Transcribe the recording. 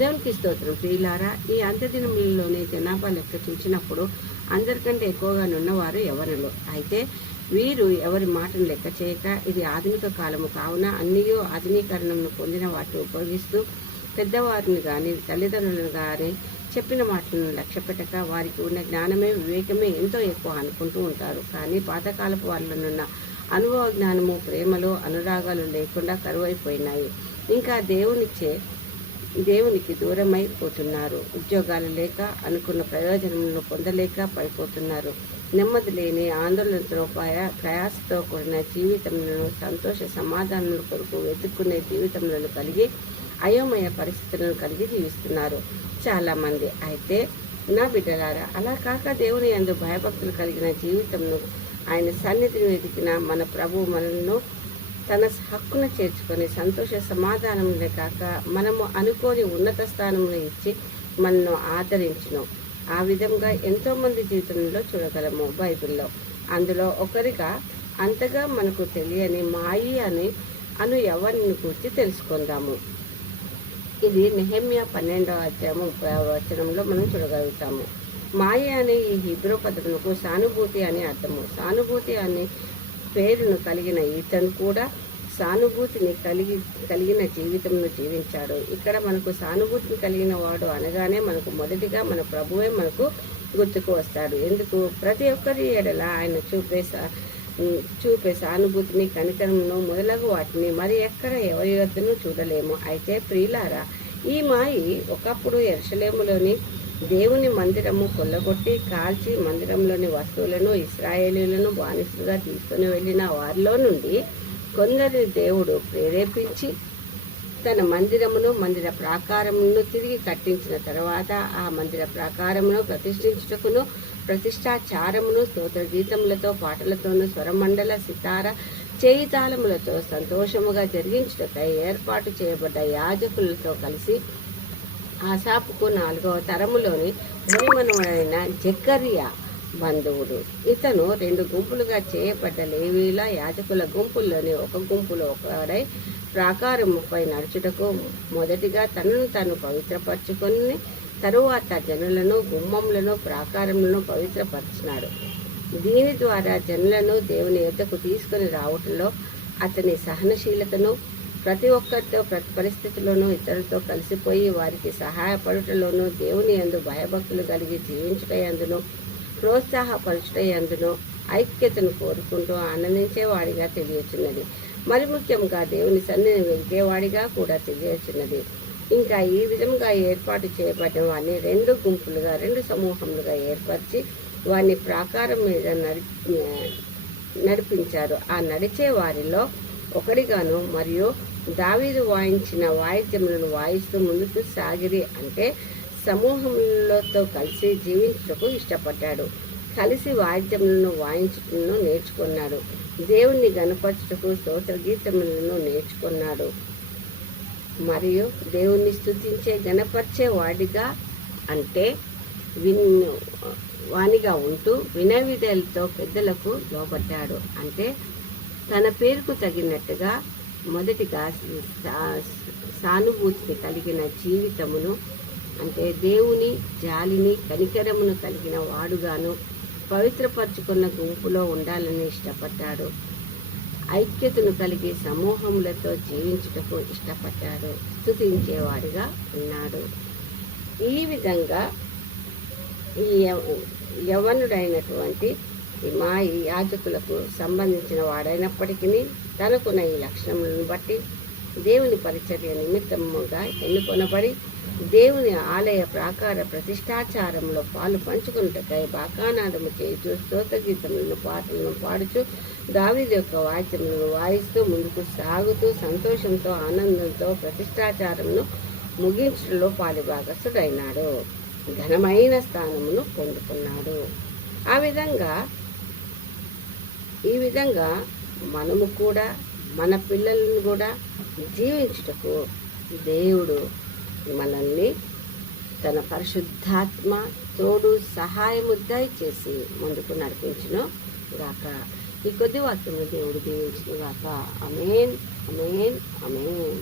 దేవునికి స్తోత్రం. ప్రియులారా, ఈ అంత్యదినములలోని జనాభా లెక్క చూసినప్పుడు అందరికంటే ఎక్కువగా ఉన్నవారు యవ్వనులు. అయితే వీరు ఎవరి మాటను లెక్క చేయక, ఇది ఆధునిక కాలము కావున అన్నియో ఆధునీకరణను పొందిన వాటిని ఉపయోగిస్తూ పెద్దవారిని కానీ తల్లిదండ్రులను కానీ చెప్పిన మాటలను లక్ష్య పెట్టక వారికి ఉన్న జ్ఞానమే వివేకమే ఎంతో ఎక్కువ అనుకుంటూ ఉంటారు. కానీ పాతకాలపు వాళ్ళనున్న అనుభవ జ్ఞానము, ప్రేమలు, అనురాగాలు లేకుండా కరువైపోయినాయి. ఇంకా దేవునికి దూరమై పోతున్నారు. ఉద్యోగాలు లేక అనుకున్న ప్రయోజనములను పొందలేక పడిపోతున్నారు. నెమ్మది లేని ఆందోళనతో ప్రయాసతో కూడిన జీవితములను, సంతోష సమాధానాల కొరకు వెతుక్కునే జీవితములను కలిగి అయోమయ పరిస్థితులను కలిగి జీవిస్తున్నారు చాలామంది. అయితే నా బిడ్డలారా, అలా కాక దేవుని యందు భయభక్తులు కలిగిన జీవితంను, ఆయన సన్నిధిని వెతికిన మన ప్రభువు మనలను తన హక్కును చేర్చుకొని సంతోష సమాధానములే కాక మనము అనుకోని ఉన్నత స్థానమును ఇచ్చి మనను ఆదరించును. ఆ విధంగా ఎంతోమంది జీవితంలో చూడగలము బైబిల్లో. అందులో ఒకరిగా అంతగా మనకు తెలియని మాయి అను యవ్వనుని గురించి తెలుసుకుందాము. ఇది నెహెమ్యా 12వ అధ్యాయం 30వ వచనంలో మనం చూడగలుగుతాము. మాయ అనే ఈ హీబ్రూ పదమునకు సానుభూతి అని అర్థము. సానుభూతి అనే పేరును కలిగిన ఇతను కూడా సానుభూతిని కలిగిన జీవితంను జీవించాడు. ఇక్కడ మనకు సానుభూతిని కలిగిన వాడు అనగానే మనకు మొదటిగా మన ప్రభువే మనకు గుర్తుకు వస్తాడు. ఎందుకు? ప్రతి ఒక్కరి ఎడల ఆయన చూపే సానుభూతిని, కనికరమును మొదలగు వాటిని మరి ఎక్కడ ఎవరి వద్దను చూడలేము. అయితే ప్రియులారా, ఈ మాయి ఒకప్పుడు యెరూషలేములోని దేవుని మందిరము కొల్లగొట్టి కాల్చి మందిరంలోని వస్తువులను ఇశ్రాయేలీయులను బానిసలుగా తీసుకుని వెళ్ళిన వారిలో నుండి కొందరిని దేవుడు ప్రేరేపించి తన మందిరమును, మందిర ప్రాకారమును తిరిగి కట్టించిన తర్వాత ఆ మందిర ప్రాకారమును ప్రతిష్ఠించుటకును, ప్రతిష్టాచారమును స్తోత్ర గీతములతో, పాటలతోనూ, స్వరమండల, సితార, చేయితాళములతో సంతోషముగా జరిగించుటకై ఏర్పాటు చేయబడ్డ యాజకులతో కలిసి ఆసాపుకు 4వ తరములోని మునిమనుడైన జెకర్యా బంధువుడు. ఇతను 2 గుంపులుగా చేయబడ్డ లేవీల యాజకుల గుంపుల్లోని ఒక గుంపులో ఒకడై ప్రాకారముపై నడుచుటకు మొదటిగా తనను తాను పవిత్రపరచుకొని తరువాత జనులను, గుమ్మములను, ప్రాకారములను పవిత్రపరిచినాడు. దీని ద్వారా జనులను దేవుని యొద్దకు తీసుకుని రావటంలో అతని సహనశీలతను, ప్రతి ఒక్కరితో ప్రతి పరిస్థితిలోనూ ఇతరులతో కలిసిపోయి వారికి సహాయపడుటలోనూ, దేవుని యందు భయభక్తులు కలిగి జీవించుటయందును, ప్రోత్సాహపరచుటయందును ఐక్యతను కోరుకుంటూ ఆనందించేవాడిగా తెలియచున్నది. మరి ముఖ్యంగా దేవుని సన్నిధిని వెలిగేవాడిగా కూడా తెలియచున్నది. ఇంకా ఈ విధంగా ఏర్పాటు చేయబడిన వారిని 2 గుంపులుగా, 2 సమూహములుగా ఏర్పరిచి వారిని ప్రాకారం మీద నడిపించారు. ఆ నడిచే వారిలో ఒకడిగాను మరియు దావీదు వాయించిన వాయిద్యములను వాయిస్తూ ముందుకు సాగిరి. అంటే సమూహములతో కలిసి జీవించుటకు ఇష్టపడ్డాడు. కలిసి వాయిద్యములను వాయించుటను నేర్చుకున్నాడు. దేవుణ్ణి గణపరచుటకు స్తోత్ర గీతములను నేర్చుకున్నాడు. మరియు దేవుణ్ణి స్తుతించే గణపరిచే వాడిగా అంటే వానిగా ఉంటూ వినవిధేలతో పెద్దలకు లోబడ్డాడు. అంటే తన పేరుకు తగినట్టుగా మొదటిగా సానుభూతిని కలిగిన జీవితమును, అంటే దేవుని జాలిని, కనికరమును కలిగిన వాడుగాను పవిత్రపరచుకున్న గుంపులో ఉండాలని ఇష్టపడ్డాడు. ఐక్యతను కలిగి సమూహములతో జీవించుటకు ఇష్టపడ్డాడు. స్తుతించేవాడిగా ఉన్నాడు. ఈ విధంగా ఈ యవ్వనుడైనటువంటి మా ఈ యాజకులకు సంబంధించిన వాడైనప్పటికీ తనకున్న ఈ లక్షణములను బట్టి దేవుని పరిచర్య నిమిత్తముగా ఎన్నుకొనబడి దేవుని ఆలయ ప్రాకార ప్రతిష్టాచారంలో పాలు పంచుకున్నటకై బాకానాదము చేయుచు స్తోత్ర గీతములను, పాటలను పాడుచు దావీదు యొక్క వాద్యములను వాయిస్తూ ముందుకు సాగుతూ సంతోషంతో, ఆనందంతో ప్రతిష్టాచారమును ముగించడంలో పాలిభాగస్తుడైనాడు. ఘనమైన స్థానమును పొందుకున్నాడు. ఈ విధంగా మనము కూడా మన పిల్లలను కూడా జీవించుటకు దేవుడు మనల్ని తన పరిశుద్ధాత్మ తోడు సహాయము దయచేసి ముందుకు నడిపించును గాక. ఈ కొద్ది వాక్యము దేవుడు దీవించును గాక. ఆమేన్, ఆమేన్, ఆమేన్.